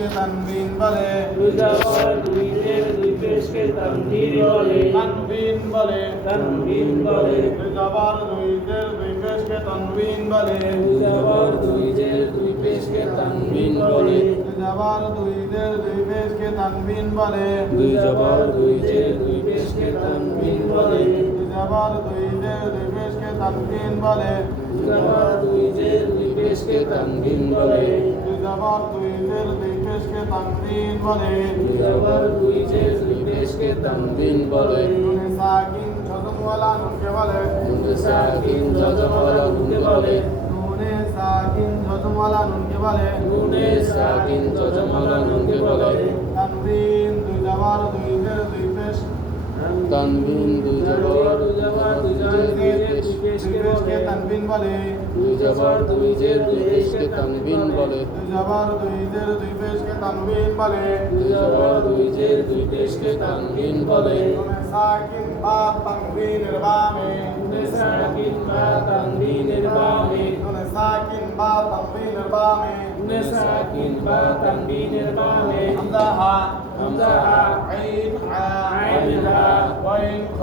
পেশকে তানবিন বলে দুই জবর দুই জের দুই পেশকে তানবিন বলে তানবিন বলে তানবিন বলে দুই জবর দুই জের দুই পেশকে তানবিন বলে দুই জবর দুই জের দুই পেশকে তানবিন বলে দুই জবর দুই জের দুই পেশকে তানবিন বলে দুই জবর দুই জের দুই পেশকে তানবিন বলে দুই জবর দুই জের দুই পেশকে তানবিন বলে দুই জবর দুই জের দুই পেশকে তানবিন বলে দুই জবর দুই জের দুই পেশকে তানবিন বলে দুই জবর দুই জের দুই পেশকে তানবিন বলে নুনে সাকিন ছদমওয়ালা নুনকে বলে নুনে সাকিন জজমওয়ালা নুনকে বলে নুনে সাকিন ছদমওয়ালা নুনকে বলে নুনে সাকিন জজমওয়ালা নুনকে বলে তানবিন দুই জবর দুই জের দুই পেশ তানবিন দুই জবর দুই জবর দুই জের দুই পেশকে তানবিন বলে দুই জবর দুই জের দুই পেশকে তানবিন বলে দুই জবর দুই জের দুই পেশকে তানবিন বলে দুই জবর দুই জের দুই পেশকে তানবিন বলে নুনে সাকিন বা তানবিনের বামে নুনে সাকিন বা তানবিনের বামে নুনে সাকিন বা তানবিনের বামে নুনে সাকিন বা তানবিনের বামে হামজা হা হামজা হা আইন হা আইন হা ওয়াইন খ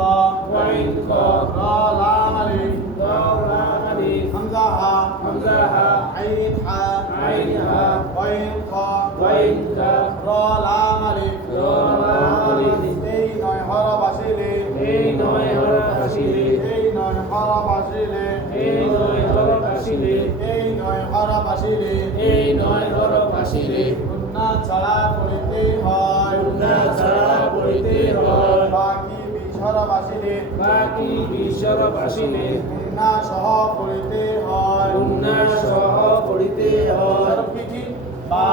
ওয়াইন খ রা লাম আলিফ দাও লাম আলিফ হামজা হা হামজা হা আইন হা আইন হা ওয়াইন খ ওয়াইন খা রা লাম আলিফ রা লাম আলিফ এই নয় হরফ আসিলে এই নয় হরফ আসিলে এই নয় হরফ আসিলে এই নয় হরফ আসিলে এই নয় হরফ আসিলে এই নয় হরফ আসিলে গুন্না ছাড়া পড়িতে হয় গুন্না ছাড়া পড়িতে হয় বাকি বিশ হরফ আসিলে বাকি বিশ হরফ আসিলে গুন্না সহ পড়িতে হয় গুন্না সহ পড়িতে হয় হরফ কি কি? বা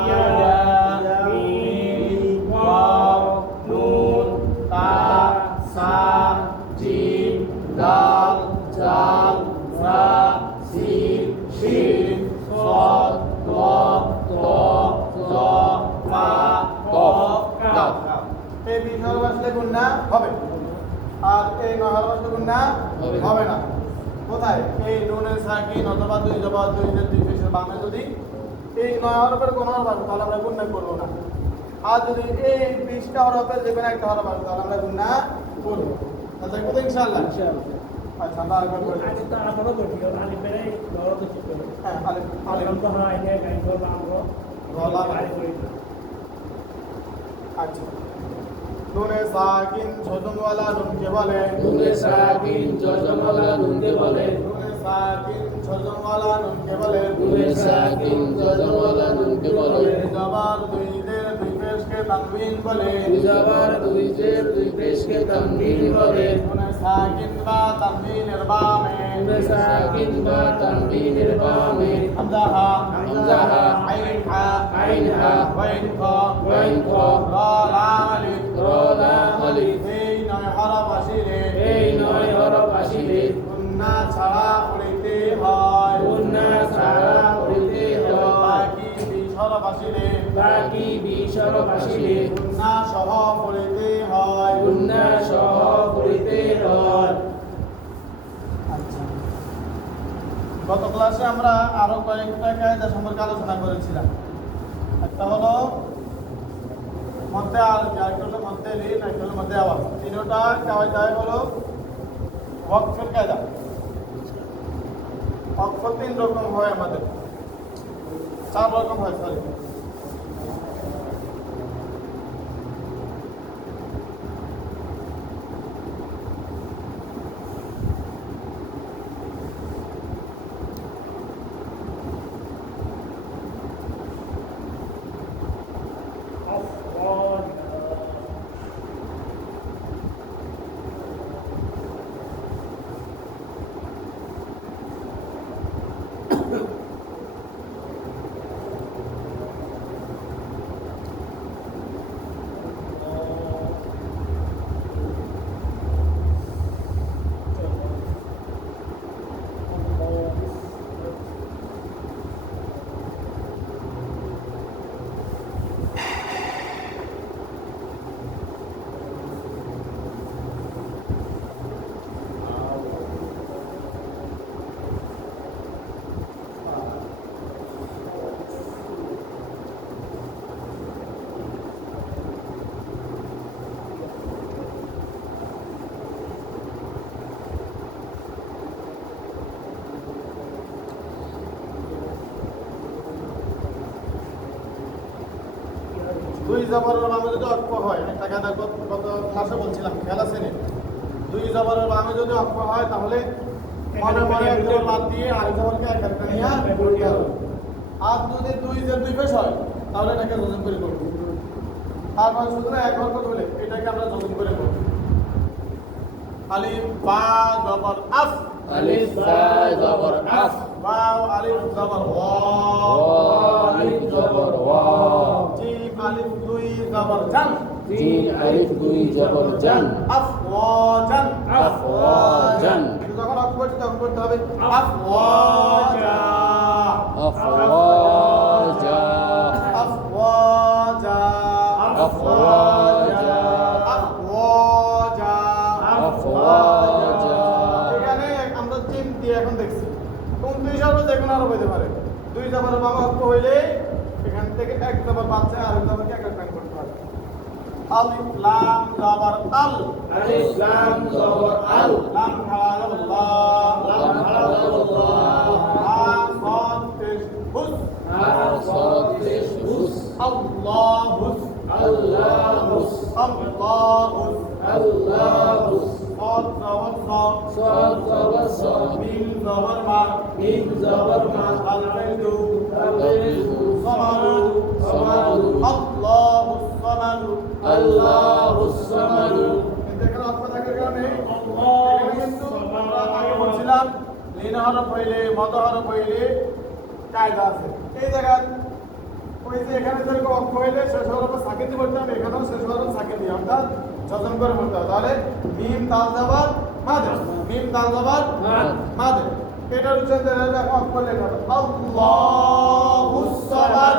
ইয়া মিম ওয়াও নুন তা সা জিম দাল জাল রা সিন শিন صاد ضاد طاء ظاء মা কফ কাফ এই বিশ হরফ আসলে গুন্না হবে আর এই নয় হরফ আসলে গুন্না হবে না কোথায় এই নুনের সাকিন অথবা দুই জবর দুই জের দুই পেশের বামে যদি এই নয় হরফের কোনো হরফ আসে তাহলে আমরা গুন্না করবো না আর যদি এই 20টা হরফের যে কোনো একটা হরফ আসে তাহলে আমরা গুন্না করবো আচ্ছা কত ইনশাআল্লাহ আচ্ছা আমরা আরেকবার করে আগে তো আমারও বলি আলি বেড়ে বড় কিছু করে হ্যাঁ আলিফ আলিফ আলিম তো হয় না গাই করব আমরা গলা বাড়ি করি না আচ্ছা নুনে সাকিন ছোটনওয়ালা নুনকে বলে নুনে সাকিন জজমওয়ালা নুনকে বলে নুনে সাকিন ছোটনওয়ালা নুনকে বলে নুনে সাকিন জজমওয়ালা নুনকে বলে জবর দুই জের দুই পেশকে তানবিন বলে দুই জবর দুই জের দুই পেশকে তানবিন বলে নুনে সাকিন বা তানবিনের বামে নুনে সাকিন বা তানবিনের বামে হামজা হা হামজা হা আইন হা আইন হা ওয়াইন খ ওয়াইন খ রা লাম আলিফ রা লাম আলিফ এই নয় হরফ আসিলে এই নয় হরফ আসিলে গুন্না ছাড়া পড়িতে হয় গুন্না ছাড়া পড়িতে হয় বাকি বিশ হরফ আসিলে বাকি বিশ হরফ আসিলে গুন্না সহ পড়িতে হয় গুন্না সহ পড়িতে হয় আচ্ছা গত ক্লাসে আমরা আরো কয়েকটা কায়দা সম্পর্কে আলোচনা করেছিলাম একটা হলো মধ্যে আর একটা হলো মধ্যে লিন একটা হলো মধ্যে আওয়াজ তিনটা কায়দায় হলো ওয়াকফের কায়দা ওয়াকফ তিন রকম হয় আমাদের চার রকম হয় সরি দুই জবরের বামে যদি অক্ষ হয়, একটা কথা গত ক্লাসে বলছিলাম, খেয়াল আছে নি? দুই জবরের বামে যদি অক্ষ হয় তাহলে মনে মনে এক জবর বাদ দিয়ে আরেক জবরকে এক একটা নিয়ে পড়তে হবে। আর যদি দুই যে দুই পেশ হয় তাহলে এটাকে যোজন করে করবো। তারপর শুধু এক বরকত হলে এটাকে আমরা যোজন করে করবো। আলিফ বা জবর আফ, আলিফ বা জবর আফ, واو ألف زبر ওয়া واو আলিফ জবর ওয়া, جيم ألف دوي زبر جن জিম আলিফ দুই জবর জান, أفواجا আফওয়াজান, যখন অক্ষর তখন করতে হবে أفواجا আফওয়াজা, أفواجا আফওয়াজা, أفواجا আফওয়াজা। এখানে আমরা চিন দিয়ে এখন দেখছি 29 হবে, যে কোনো আরো হইতে পারে। দুই জবরের বামে অক্ষ হইলে এখান থেকে এক জবর বাচ্চা আর এক জবরকে এক লাইন করতে হবে। আলিফ লাম জবর আল, আলিফ লাম জবর আল, লাম খাড়া জবর লা, লাম খাড়া জবর লা, হা সাদ পেশ হুস, হা সাদ পেশ হুস, আল্লাহুস আল্লাহুস, আল্লাহুস আল্লাহুস, সাদ জবর সা, সাদ জবর সা, মিম জবর মা, মিম জবর মা, আল ফেদু আলিফু, সামাদু সামাদু, আল্লাহুস সামাদু আল্লাহুস সামাদু। কিন্তু এখানে অর্থ থাকার কারণে আল্লাহুস এখানে কিন্তু আমরা আগে বলছিলাম লিন হরফ হইলে মদ হরফ হইলে কায়দা আছে। এই জায়গায় ওই যে এখানে যেরকম অক্ষ হইলে শেষ হরফে সাকিন দিয়ে পড়তে হবে, এখানেও শেষ হরফে সাকিন দিয়ে অর্থাৎ যতন করে পড়তে হবে। তাহলে মিম তাল জাবার মাদে, মিম তাল জাবার মাদে, এটার উচ্চারণ হবে অক্ষ লেখা হবে আল্লাহুস সামাদ।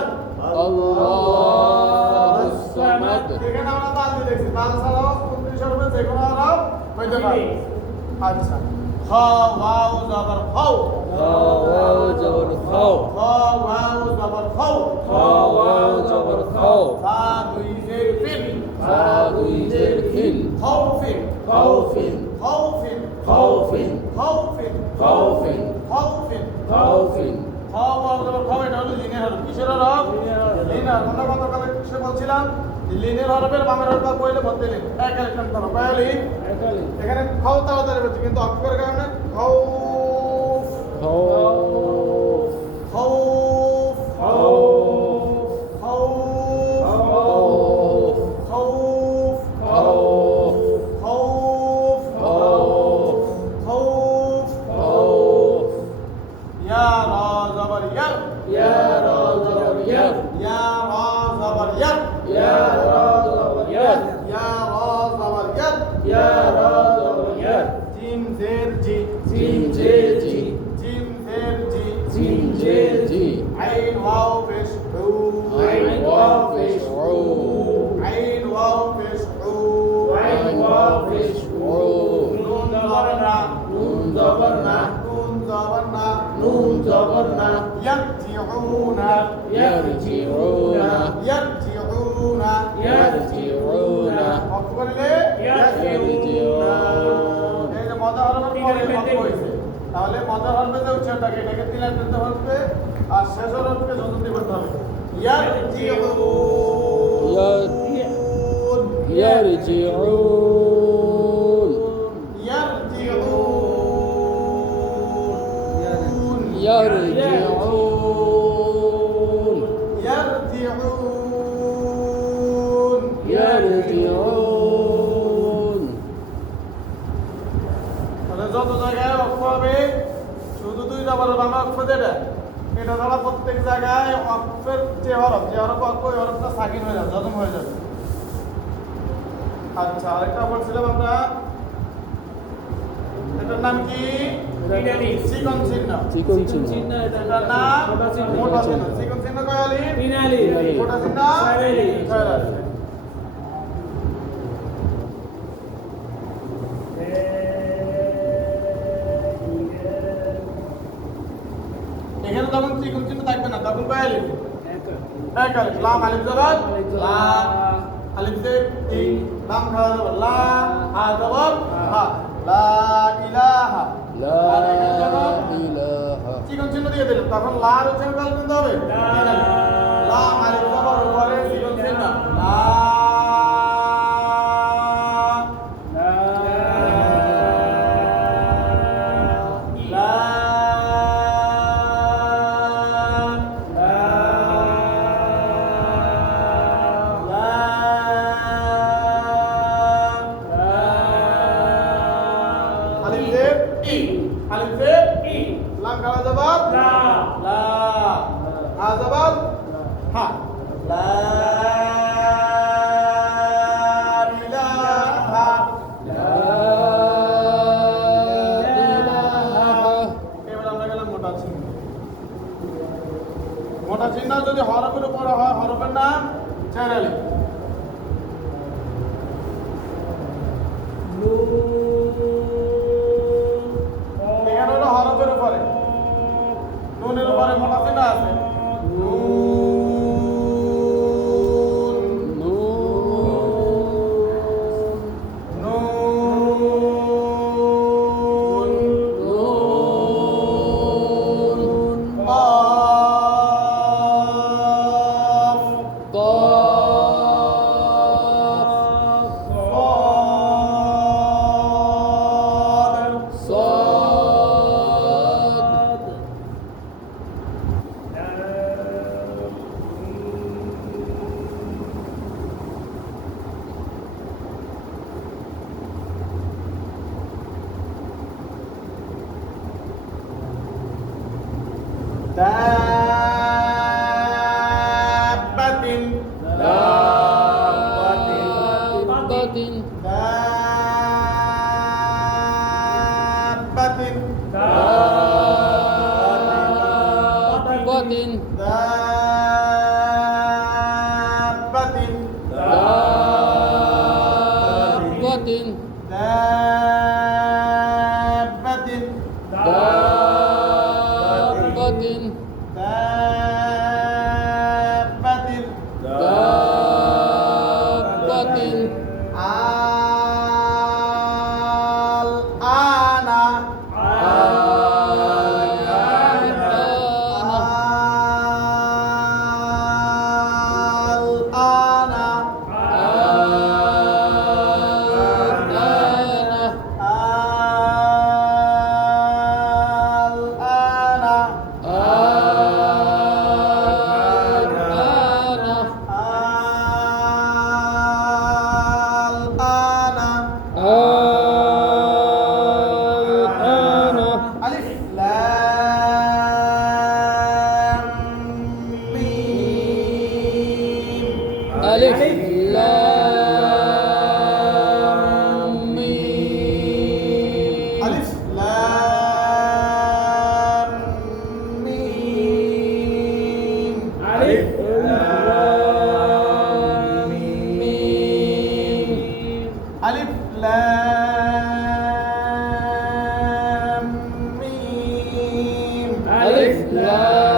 আল্লাহুস সামাদ, এখানে আমরা তাল দিয়ে দেখছি, তাল ছাড়াও 29 হরফে যে কোনো আরব হইতে পারে। আচ্ছা, খ ওয়াও জবর খাও, খা ওয়াও জবর খাও, খ ওয়াও জবর খাও, খা ওয়াও জবর খাও, ফা দুই জের ফিল, ফা দুই জের ফিল, খাউফিন খাউফিন, খাউফিন খাউফিন, খাউফিন খাউফিন, খাউফিন খাউফিন, খ ওয়াও জবর খাও, এটা হলো লিনের হরফ। কিসের হরফ? লিনের। আমরা গতকাল কিসে বলছিলাম? লিনের হরফের বামের হরফ কইলে বলতে লিন এক এক টান করো কয়লি। এখানে খাও তাড়াতাড়ি বলছি কিন্তু অক্ষরের কারণে খাউফ খাউফ, খাউফ খাউফ, খাউফ খাউফ, খাউফ খাউফ, খাউফ খাউফ, খাউফ খাউফ, ইয়া রা জবর ইয়া, ইয়া রা জবর ইয়া, ইয়া রা জবর ইয়া, ইয়া রা জবর ইয়া, ইয়া রা জবর ইয়া, ইয়া রা জবর ইয়া, জিম জের জি, জিম জের জি, জিম জের জি, জিম জের জি, আইন ওয়াও পেশ উ, আইন ওয়াও পেশ উ, আইন ওয়াও পেশ উ, আইন ওয়াও পেশ উ, নুন জবর না, নুন জবর না, নুন জবর না, নুন জবর না, ইয়ারজিউনা, ইয়ারজিউনা, ইয়ারজিউনা, ইয়ারজিউনা, অক্ষ করলে ইয়ারজিউনা। এই যে মজা হরফের পরে অক্ষ হয়েছে, তাহলে মজা হরফে যে উচ্চারণটাকে এটাকে তিন লাইন করতে হবে আর শেষ হরফকে যতন দিয়ে করতে হবে। ইয়ারজিউন, ইয়ারজিউন, ইয়ারজিউন, ইয়ারজিউন, ইয়ারজিউন। ইয়ারজিউন। তাহলে যত জায়গায় অক্ষ হবে শুধু দুই জবরের বামে অক্ষ যেটা, এটা দ্বারা প্রত্যেক জায়গায় অক্ষের যে হরফ অক্ষ ওই হরফটা সাকিন হয়ে যাবে, যতন হয়ে যাবে। আচ্ছা, আরেকটা বলছিলাম আমরা, এটার নাম কি? চিকন চিহ্ন। চিকন চিহ্ন, এটার নাম মোটা চিহ্ন। চিকন চিহ্ন কয় আলিফ? মোটা চিহ্ন ছয় আলিফ। ছয় আলিফ। এখানে তখন চিকন চিহ্ন থাকবে না, তখন কয় আলিফ? এক আলিফ। লাম আলিফ জবর লা, আলিফ জের ই, লাম খাড়া জবর লা, হা জবর হা, লা ইলাহা। লা আর এখানে জবর ইলাহা, চিকন চিহ্ন দিয়ে দিলাম, তখন লার উচ্চারণ কাল কিন্তু হবে লাম আলিফ জবর উপরে চিকন চিহ্ন লা, লা ইলাহা এবার আমরা গেলাম মোটা চিহ্ন। মোটা চিহ্ন যদি হরফের উপরে হয় হরফের নাম চার আলিফ। এখানে হলো হরফের উপরে, নুনের উপরে মোটা চিহ্ন আছে। Dabbatin Dabbatin Dabbatin Dabbatin Dabbatin Dabbatin Dabbatin Dabbatin Dabbatin Dabbatin Al-ana ألف لام ميم ألف لام ميم ألف لام ميم ألف لام ميم ألف لام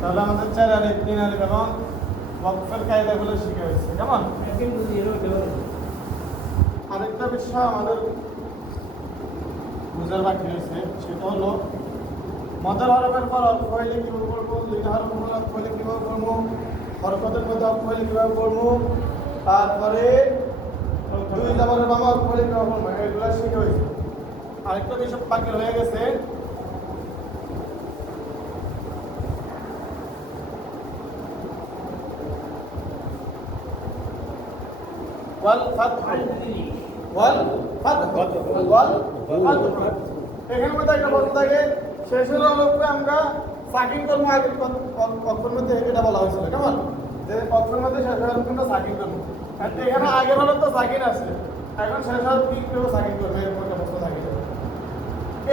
তাহলে আমাদের 4 আলিফ 3 আলিফ এবং ওয়াকফের কায়দাগুলো শিখে হয়েছে। কেমন? আরেকটা বিষয় আমাদের বুঝার বাকি রয়েছে, সেটা হলো মদের হরফের পর অক্ষ হইলে কীভাবে পড়বো, দুইটা হরফের পর অক্ষ হইলে কীভাবে পড়বো, হরকতের মধ্যে অক্ষ হইলে কীভাবে পড়বো, তারপরে দুই জামানের বামা অক্ষ হইলে কীভাবে পড়বো, এগুলো শিখে হয়েছে। আরেকটা বিষয় বাকি হয়ে গেছে, এখানে মধ্যে একটা বস্তু থাকে, শেষের হরফে আমরা সাকিন করবো। আগের অক্ষর মধ্যে এটা বলা হয়েছিল, কেমন যে অক্ষর মধ্যে শেষের হরফ আমরা সাকিন করবো। এখানে আগের হরফ তো সাকিন আছে, এখন শেষ হরফ কি কেউ সাকিন করবে, এরকম একটা বস্তু থাকে।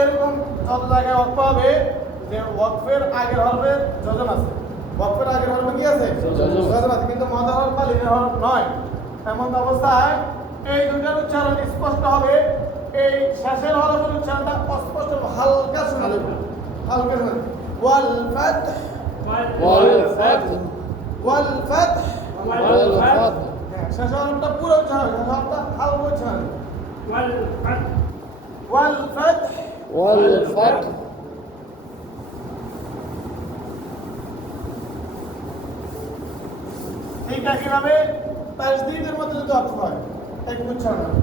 এরকম যত জায়গায় ওয়াকফ হবে যে ওয়াকফের আগের হরফে যোজন আছে, ওয়াকফের আগের হরফে কি আছে, যোজন আছে, কিন্তু মাদার হরফ বা লিনের হরফ নয়। এমন অবস্থায় এই দুটার উচ্চারণ স্পষ্ট হবে, এই শেষের হরফের উচ্চারণটা অস্পষ্ট, হালকা শোনা যাবে, হালকা করে ওয়াল ফাতহ والفتح ওয়াল ফাতহ والفتح হ্যাঁ শেষ হরফটা পুরো উচ্চারণ শেষ হরফটা হালকা উচ্চারণ ওয়াল ফাতহ والفتح ঠিক একইভাবে তাসদীদের মধ্যে যদি অর্থ হয় এক উচ্চারণ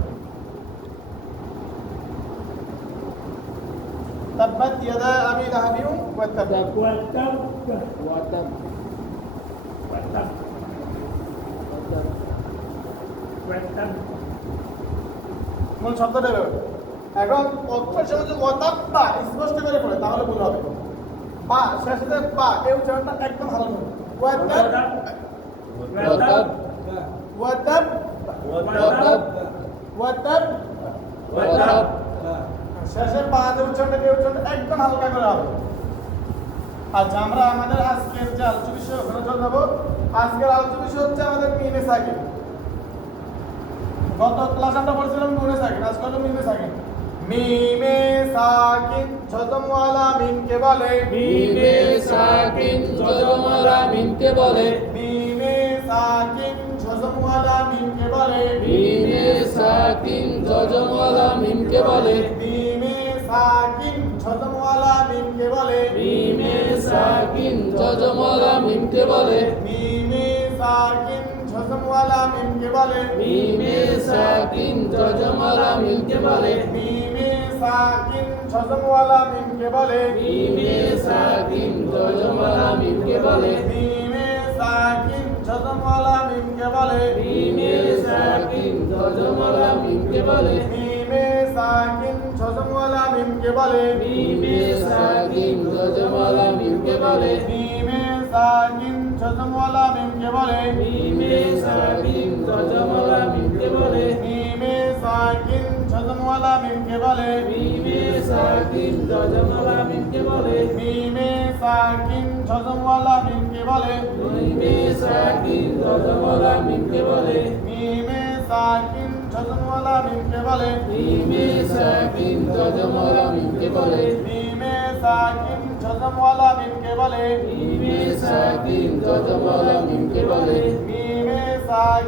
তাব্বাত ইয়াদা আবি লাহাবি ওয়া তাব وتب মূল শব্দটা বেরোবে এখন অক্ষর শেষে যদি ওয়াতাব্বা স্পষ্ট করে পড়ে তাহলে ভুল হবে বা শেষে বা এই উচ্চারণটা একদম ভালো হবে ওয়াতাব وتب ওয়াতাব وتب ওয়াতাব وتب শেষের বাদে উচ্চারণটা এই উচ্চারণটা একদম হালকা করে হবে আচ্ছা আমরা আমাদের আজকের যে আলোচ্য বিষয় ওখানে চলে যাবো আজকের আলোচ্য বিষয় হচ্ছে আমাদের মিনে সাকিন গত ক্লাস আমরা পড়ছিলাম নুনে সাকিন আজকে হলো মিনে সাকিন মিমে সাকিন ছদমওয়ালা মিমকে বলে মিমে সাকিন জজমওয়ালা মিমকে বলে মিমে সাকিন ছদমওয়ালা মিমকে বলে মিমে সাকিন জজমওয়ালা মিমকে বলে মিমে সাকিন ছদমওয়ালা মিমকে বলে মিমে সাকিন জজমওয়ালা মিমকে বলে মিমে সাকিন ছদমওয়ালা মিমকে বলে মিমে সাকিন জজমওয়ালা মিমকে বলে মিমে সাকিন ছদমওয়ালা মিমকে বলে মিমে সাকিন জজমওয়ালা মিমকে বলে মিমে সাকিন ছদমওয়ালা মিমকে বলে মিমে সাকিন জজমওয়ালা মিমকে বলে মিমে সাকিন ছদমওয়ালা মিমকে বলে মিমে সাকিন জজমওয়ালা মিমকে বলে মিমে সাকিন ছদমওয়ালা মিমকে বলে মিমে সাকিন জজমওয়ালা মিমকে বলে মিমে সাকিন ছদমওয়ালা মিমকে বলে মিমে সাকিন জজমওয়ালা মিমকে বলে মিমে সাকিন ছদমওয়ালা মিমকে বলে মিমে সাকিন জজমওয়ালা মিমকে বলে মিমে সাকিন ছদমওয়ালা মিমকে বলে মিমে সাকিন জজমওয়ালা মিমকে বলে মিমে সাকিন ছদমওয়ালা মিমকে বলে মিমে সাকিন জজমওয়ালা মিমকে বলে মিমে সাকিন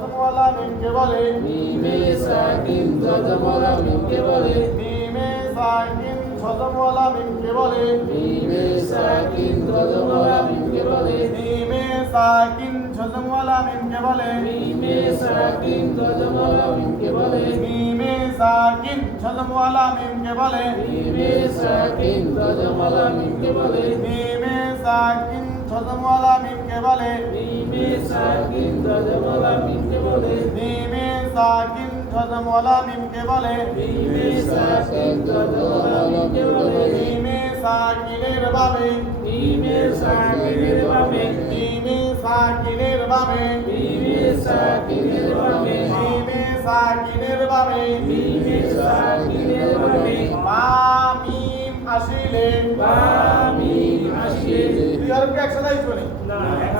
ছদমওয়ালা মিমকে বলে মিমে সাকিন জজমওয়ালা মিমকে বলে মিমে সাকিন ছদমওয়ালা মিমকে বলে মিমে সাকিন জজমওয়ালা মিমকে বলে মিমে সাকিন ছদমওয়ালা মিমকে বলে মিমে সাকিন জজমওয়ালা মিমকে বলে মিমে সাকিন ছদমওয়ালা মিমকে বলে মিমে সাকিন জজমওয়ালা মিমকে বলে মিমে সাকিন ছদমওয়ালা মিমকে বলে মিমে সাকিন জজমওয়ালা মিমকে বলে মিমে সাকিন ছদমওয়ালা মিমকে বলে মিমে সাকিন জজমওয়ালা মিমকে বলে মিমে সাকিনের বামে মিমে সাকিনের বামে মিমে সাকিনের বামে মিমে সাকিনের বামে মিমে সাকিনের বামে মিমে সাকিনের বামে বা মিম আসিলে বা মিম আসিলে দুই হরফকে একসাথে শুনি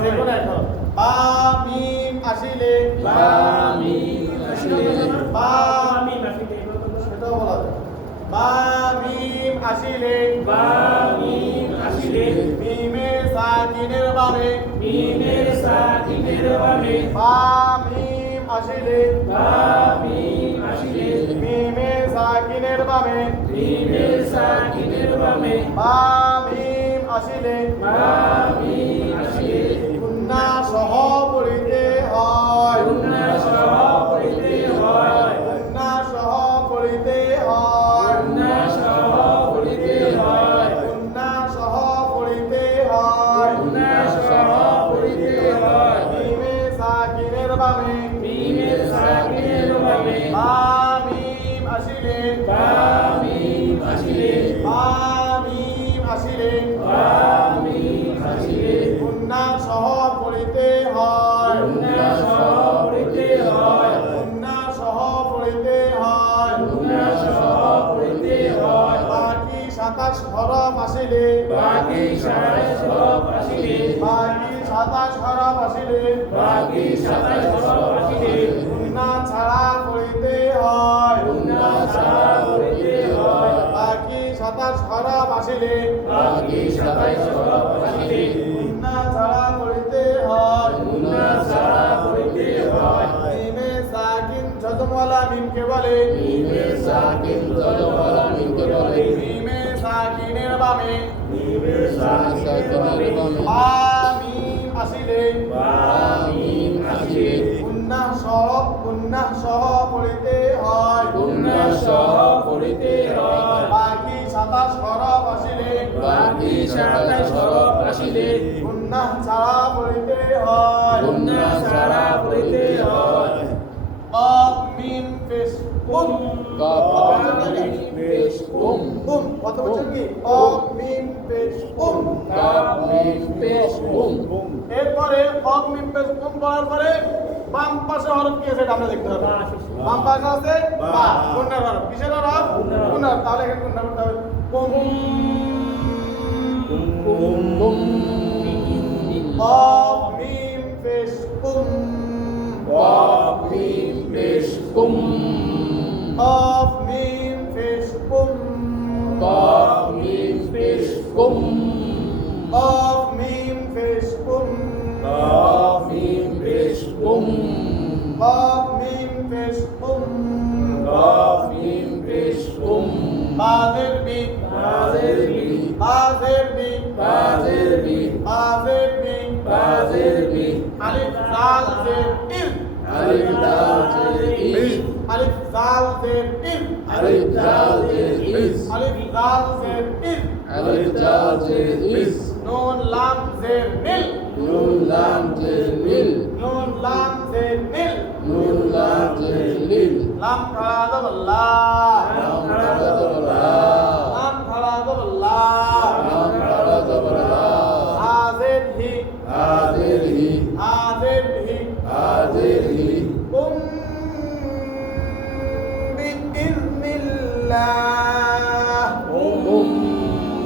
যে কোনো এক হরফ বা মিম আসিলে বা মিম আসিলে বা সেটাও বলা যায় বা মিম আসিলে বা মিম আসিলে মিমে সাকিনের বামে মিমে সাকিনের বামে বা মিম আসিলে বা মিম আসিলে মিমে সাকিনের বামে মিমে সাকিনের বামে বা মিম আসিলে বা মিম আসিলে গুন্না সহ পড়িতে হয় গুন্না সহ পড়িতে হয় গুন্না সহ পড়িতে হয় গুন্না সহ পড়িতে হয় গুন্না সহ পড়িতে হয় গুন্না সহ পড়িতে হয় মিমে সাকিনের বামে মিমে সাকিনের বামে বা মিম আসিলে বা মিম আসিলে বা মিম আসিলে বা মিম আসিলে গুন্না সহ পড়িতে হয় গুন্না সহ পড়িতে হয় গুন্না সহ পড়িতে হয় গুন্না সহ পড়িতে হয় বাকি 27 হরফ আসিলে বাকি 27 হরফ আসিলে বাকি 27 হরফ আসিলে বাকি 27 হরফ আসিলে গুন্না ছাড়া পড়িতে হয় গুন্না ছাড়া পড়িতে হয় বাকি 27 27 হরফ আসিলে বাকি 27 হরফ আসিলে গুন্না ছাড়া পড়িতে হয় গুন্না ছাড়া পড়িতে হয় মিমে সাকিন যজমওয়ালা মিমকে বলে মিমে সাকিন যজমওয়ালা মিমকে বলে মিমে সাকিনের বামে মিমে সাকিনের বামে বা মিম আসিলে মিম আসিলে গুন্না সহ পড়িতে হয় গুন্না সহ পড়িতে হয় বাকি 27 হরফ আসিলে বাকি 27 হরফ আসিলে গুন্না ছাড়া পড়িতে হয় গুন্না ছাড়া পড়িতে হয় কফ মিম পেশ উম কাফ মিম পেশ উম কত বছর কি কফ মিম পেশ কাফ মিম পেশ উম এরপরে কফ মিম পেশ পড়ার পরে বাম পাশে হরফ কি আছে এটা আমরা দেখতে হবে বাম পাশে আছে বা গুন্নার হরফ কিসের হরফ গুন্নার তাহলে এখানে গুন্না করতে হবে উম কফ মিম পেশ কাফ মিম পেশ উম কফ মিম পেশ কাফ মিম পেশ উম কফ মিম পেশ কাফ মিম পেশ উম কফ মিম পেশ কাফ মিম পেশ উম বাজের বি বাজের বি বাজের বি বাজের বি বাজের বি বাজের বি আলিফ জাল জের ইল আলিফ দাল জের ইস আলিফ জাল জের ইল আলিফ দাল জের ইস আলিফ জাল জের ইল আলিফ দাল জের ইস নুন লাম জের নিল নুন লাম জের নিল নুন লাম জের নিল নুন লাম জের নিল লাম খাড়া দব লা লাম খাড়া দব লা লাম খাড়া দব লা লাম খাড়া দব লা আজের হি আজের হি আজের হি আজের হি বিইذنিল্লাহ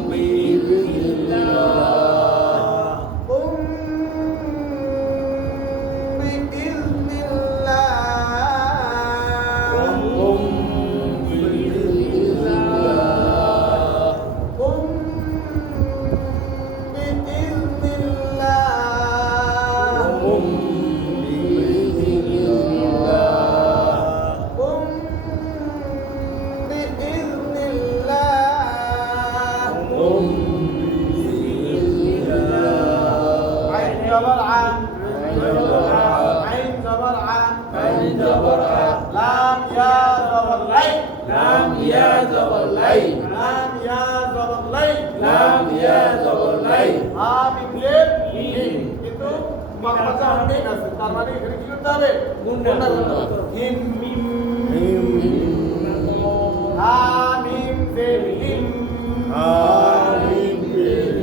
বিইذনিল্লাহ লাম ইয়া জবর লাই লাম ইয়া জবর লাই কিন্তু বাংলাটা অনেক আছে তার মানে এখানে কি করতে হবে গুণনা করতে হবে হিম মিম হা মিম জের হিম হা মিম জের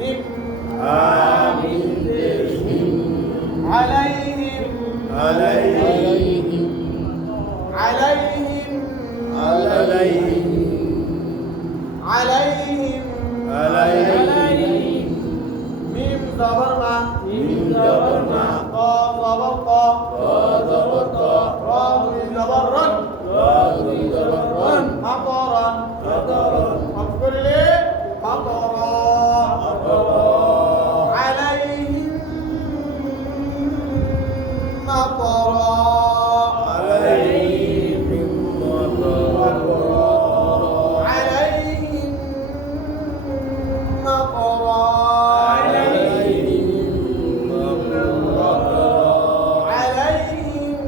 হিম عليهم عليهم عليهم عليهم عليهم عليهم ميم زبر ما ميم زبر ما قاف زبر قا قا زبر قا را زبر رن را زبر رن مطرا مطرا اذكر لي مطرا عليهم مطرا عليهم مطرا عليهم مطرا عليهم مطرا عليهم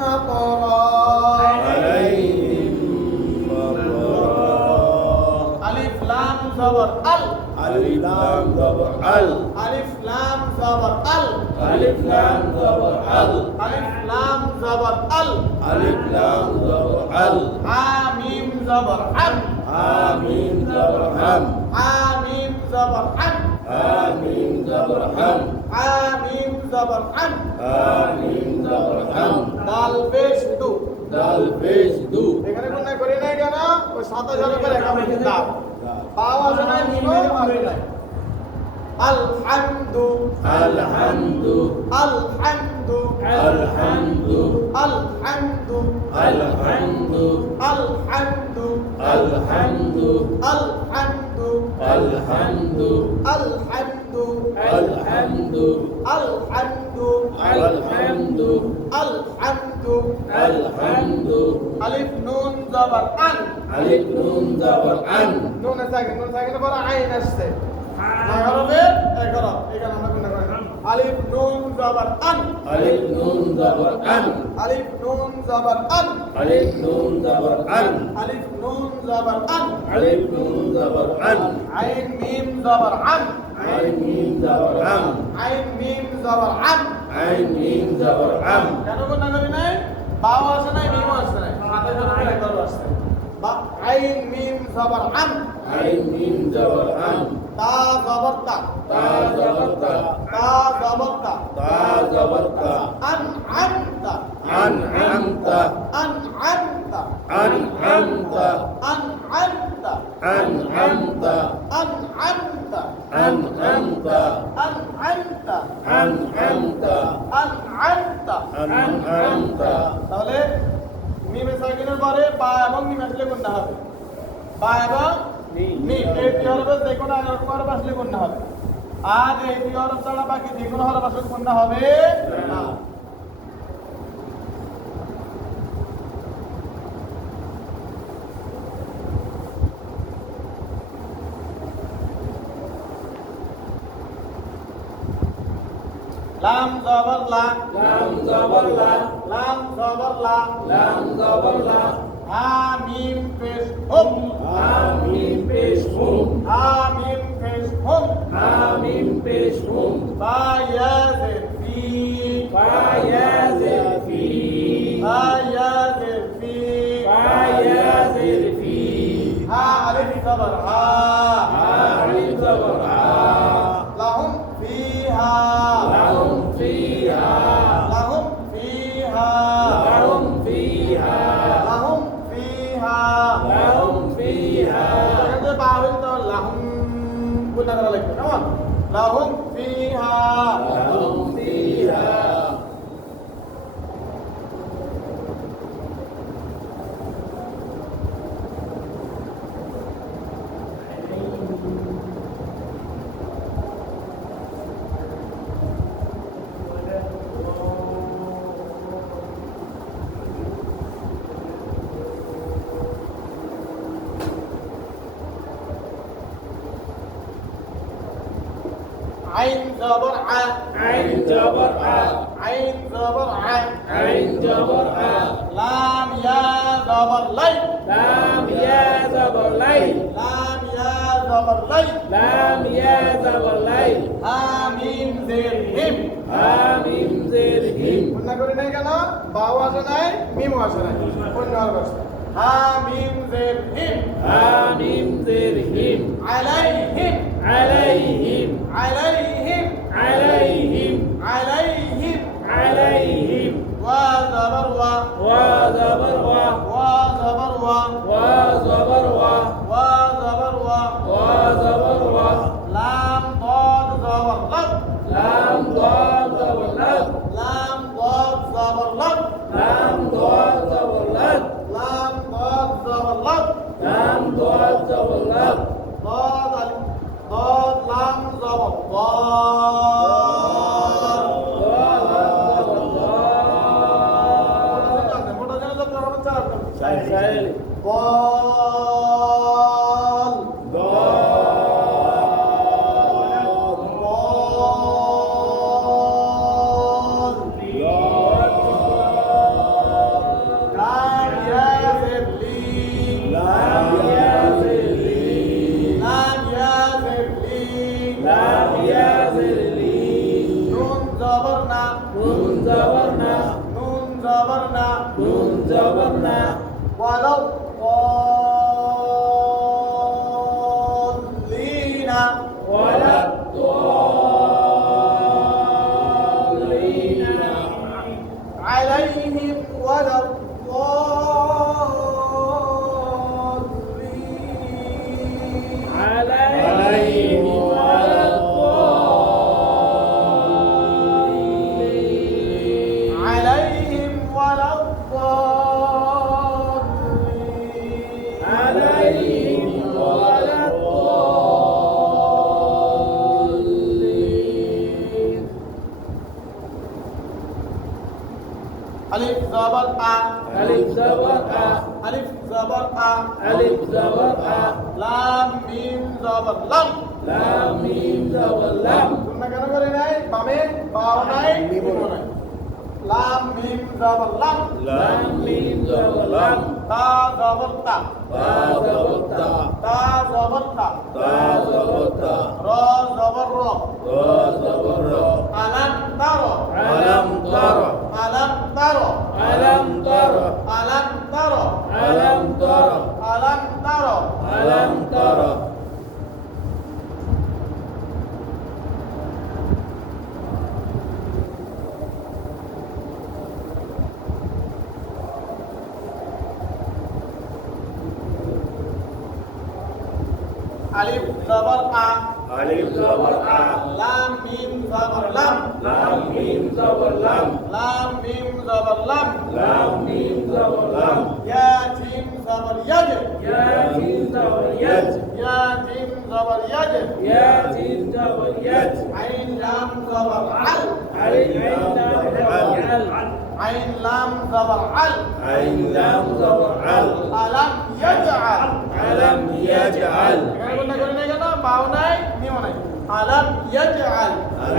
مطرا عليهم مطرا ألف لام زبر ال ألف لام زبر ال ألف لام زبر ال ألف لام زبر ال ألف لام زبر ال ألف لام زبر ال حاميم زبر حم حاميم زبر حم حاميم زبر حم حاميم زبر حم حاميم زبر حم حاميم زبر حم দাল পেশ দু دال পেশ দু এখানে কোন নাই করে নাই কেন ওই 27 করে লেখা হয়েছে দাল পাওয়া যায় না নিনো পাবে না আলহামদু الحمد আলহামদু الحمد الحمد الحمد الحمد الحمد الحمد الحمد الحمد الحمد الحمد الحمد الحمد الحمد ألف نون زبر أن ألف نون زبر أن نون ساكن পরে আইন আসছে এগারোবের এগারো এখানে আমরা গুণা করি আলিফ নুন জবর আন ألف نون زبر أن আলিফ নুন জবর আন ألف نون زبر أن আলিফ নুন জবর আন ألف نون زبر أن আইন মিম জবর আন عين ميم زبر أم আইন মিম জবর আন عين ميم زبر أم কেন গুণা করি নাই বাও আসে নাই মিম আসে নাই সাথে সাথে এগারো আসছে আইন মিম জবর আন عين ميم زبر أم তা জবর তা تا زبر تا তা জবর তা تا زبر تا আন আনতা أنعمت أنعمت أنعمت أنعمت أنعمت أنعمت أنعمت أنعمت أنعمت أنعمت أنعمت তাহলে মিমে সাকিনের পরে বা এবং মিম আসলে গুণনা হবে বা এবং মিম এই দুই হরফে যে কোনো এক হরফ আসলে গুণনা হবে আর এই দুই হরফ ছাড়া বাকি যে কোনো হরফ আসলে গুণনা হবে না লাম জবর লা لام زبر لا লাম জবর লা لام زبر لا হা মিম পেশ হুম آمين بشهم হা মিম পেশ হুম آمين بشهم বা ইয়া জে ফি فيازر في বা ইয়া জে ফি فيازر في হা আলিফ জবর হা آمين زبر লাহুম ফিহা لهم فيها লাহুম ফিহা لهم فيها লাহুম ফিহা لهم فيها এখানে বা হইল তো লাহুম গুণা করা লাগবে কেমন লাহুম ফিহা لهم فيها আইন জবর আ عين جبر আইন জবর আ عين جبر লাম ইয়া জবর লাই لام يا زبر ليل লাম ইয়া জবর লাই لام يا زبر ليل হা মিম জের হিম آمين زرهم গুণা করি নাই কেন বাও আসে নাই মিমও আসে নাই অন্য হরফ আসে হা মিম জের হিম آمين زرهم আলাইহিম عليهم আলাইহিম عليهم আলাইহিম عليهم ওয়া জবর ওয়া وزبر ওয়া জবর ওয়া وزبر ওয়া জবর ওয়া وزبر লাম ضاد জবর লাম لام ضاد زبر لد লাম ضاد জবর লাম لام ضاد زبر لد লাম ضاد জবর লাম لام ضاد زبر لد ضاد আলিফ ضاد লাম জবর ضاد মোটা জানা তো প্রথম চার سهل ضال لام ياسر لي لام ياسر لي لام ياسر لي لام ياسر لي نون زبرنا نون زبرنا نون زبرنا نون زبرنا ولو الضالين ولا الضالين عليهم ولا الضالين عليهم ولا الضالين জবর আ লাম মিম জবর লাম লাম মিম জবর লাম তোমরা কেন করে নাই বামে বাও নাই মিমও নাই লাম মিম জবর লাম লাম মিম জবর লাম তা জবর তা তা জবর তা তা জবর তা তা জবর তা র জবর র র জবর র আলাম তার আলাম তার আলাম তার আলাম তার আলাম তার আলাম তার আলাম তার আলাম তার আলিফ জবর আ আলিফ জবর আ লাম মিম জবর লাম লাম মিম জবর লাম লাম মিম জবর লাম লাম মিম জবর লাম ইয়া জিম জবর ইয়াজ ইয়া জিম জবর ইয়াজ ইয়া জিম জবর ইয়াজ ইয়া জিম জবর ইয়াজ আইন লাম জবর আল আইন লাম জবর আল আইন লাম জবর আল আইন লাম জবর আল আলাম ইয়াজআল আলাম ইয়াজআল এখানে কোনটা করে নাই কেন বাও নাই মিমও নাই আলাম ইয়াজআল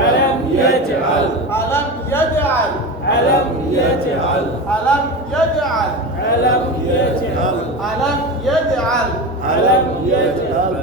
আলাম ইয়াজআল আলাম ইয়াজআল আলাম ইয়াজআল আলাম ইয়াজআল আলাম ইয়াজআল আলাম ইয়াজআল আলাম ইয়াজআল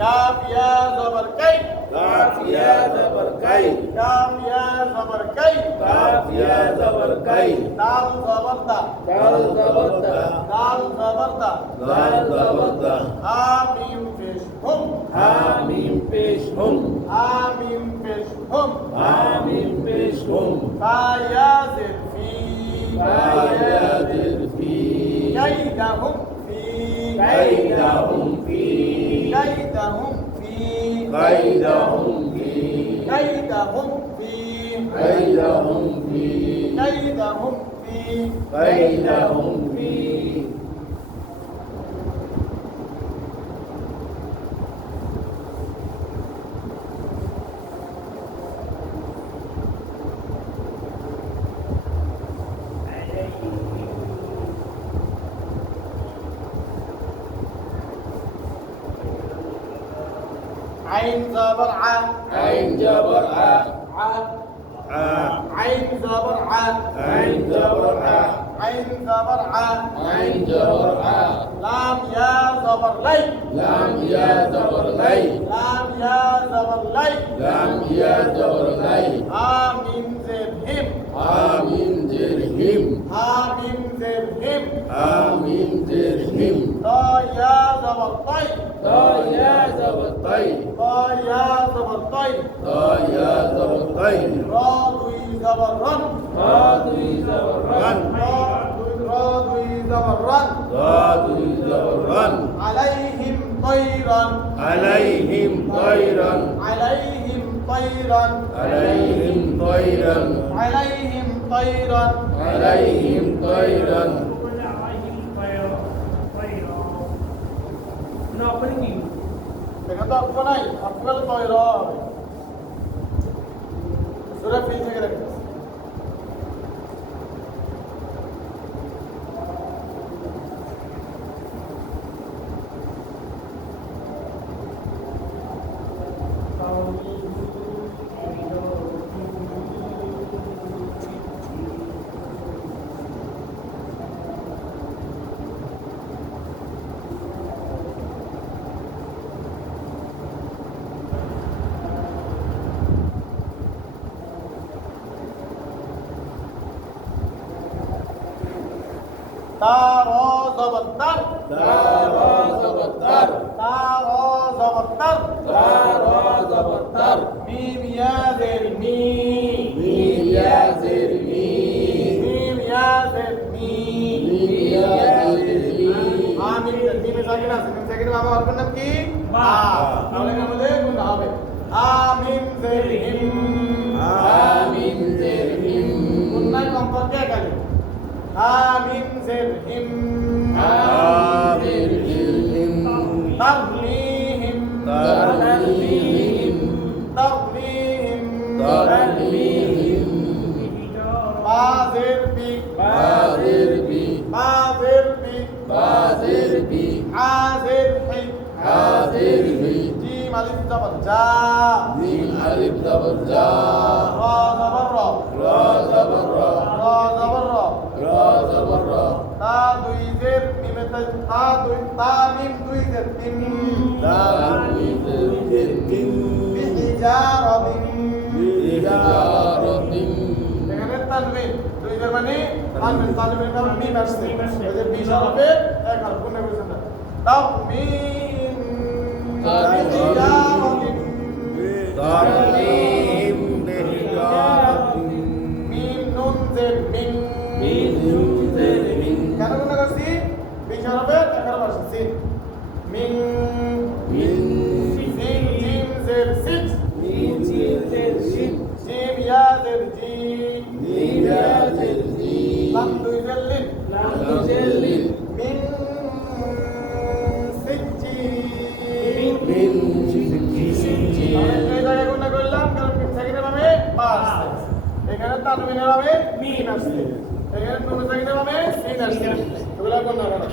কাফ ইয়া জবর কাই কাফ ইয়া জবর কাই কাফ ইয়া জবর কাই কাফ ইয়া জবর কাই দাল জবর দা দাল জবর দা দাল জবর দা দাল জবর দা হা মিম পেশ হুম হা মিম পেশ হুম হা মিম পেশ হুম হা মিম পেশ হুম ফা ইয়া জির ফি ফা ইয়াজির ফি কাইদাহুম ফি কাইদাহুম ফি কাইদাহুম ফি কাইদাহুম ফি কাইদাহুম ফি কাইদাহুম ফি কাইদাহুম ফি কাইদাহুম ফি আইন জবর আ আইন জবর আ আ আ আইন জবর আ আইন জবর আ আইন জবর আ আইন জবর আ লাম ইয়া জবর লাই লাম ইয়া জবর লাই লাম ইয়া জবর লাই লাম ইয়া জবর লাই হা মিম জির হিম হা মিম জির হিম হা মিম জির হিম হা মিম জির হিম তা ইয়া জবর তাই তা ইয়া জবর তাই তা ইয়া জবর তাই তা ইয়া জবর তাই রা দুই জবর রান রা দুই জবর রান রা দুই জবর রান রা দুই জবর রান আলাইহিম তাইরান আলাইহিম তাইরান আলাইহিম তাইরান আলাইহিম তাইরান আলাইহিম তাইরান আলাইহিম তাইরান এখানে তো অক্ষ নাই অক্ষ গেলে তৈর হবে সুরা ফিল থেকে রেখে তারা জবত্তার তারা জবত্তার তারা জবত্তার তারা জবত্তার মিম ইয়াজের মি মিম ইয়াজির মি মিম ইয়াজের মি মিম ইয়াজির মি আমিন মিমে সাকিন আছে মিম সাকিন বাবা অর্থ নাম কি বা তাহলে এর মধ্যে গুণ হবে আমিন জের হিম আমিন জির হিম গুণনা সম্পর্কে একালি আমিন জের হিম আমিন জির হিম তারমিহিম ترميهم তারমিহিম ترميهم বাযির বি بادر بي বাযির বি بادر بي হাযির হি حاضر بي জিম আলিফ জবর জা ميم ألف زبر جا রা জবর র را زبر را রা জবর র را زبر را তা দুই জের মিমে তা দুই তা মিম দুই জের তিন বিহিজারাতিন بحجارة এখানে তানবিন দুই জের মানে তানবিন কারণ মিম আসছে এই যে বি হরফে এক হরফ গুণে বুঝছেন না তামিম বিহিজারাতিন ترميهم بحجارة মিম নুন জের মিন কেন গুণে করছি বি হরফে এক হরফ আসছে মিন সিন জিম জের সিক্স জিম ইয়া জের জি লাম দুই জের লিন মিন সিজি এই জায়গায় গুণা করলাম কারণ সেকেন্ডের ভাবে বা আসছে এখানে তানবিনের ভাবে মিন আসছে এখানে নুন সাকিনের ভাবে সিন আসছে এগুলো গুণা করো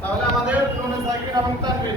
তাহলে আমাদের নুন সাকিন এবং তানবিন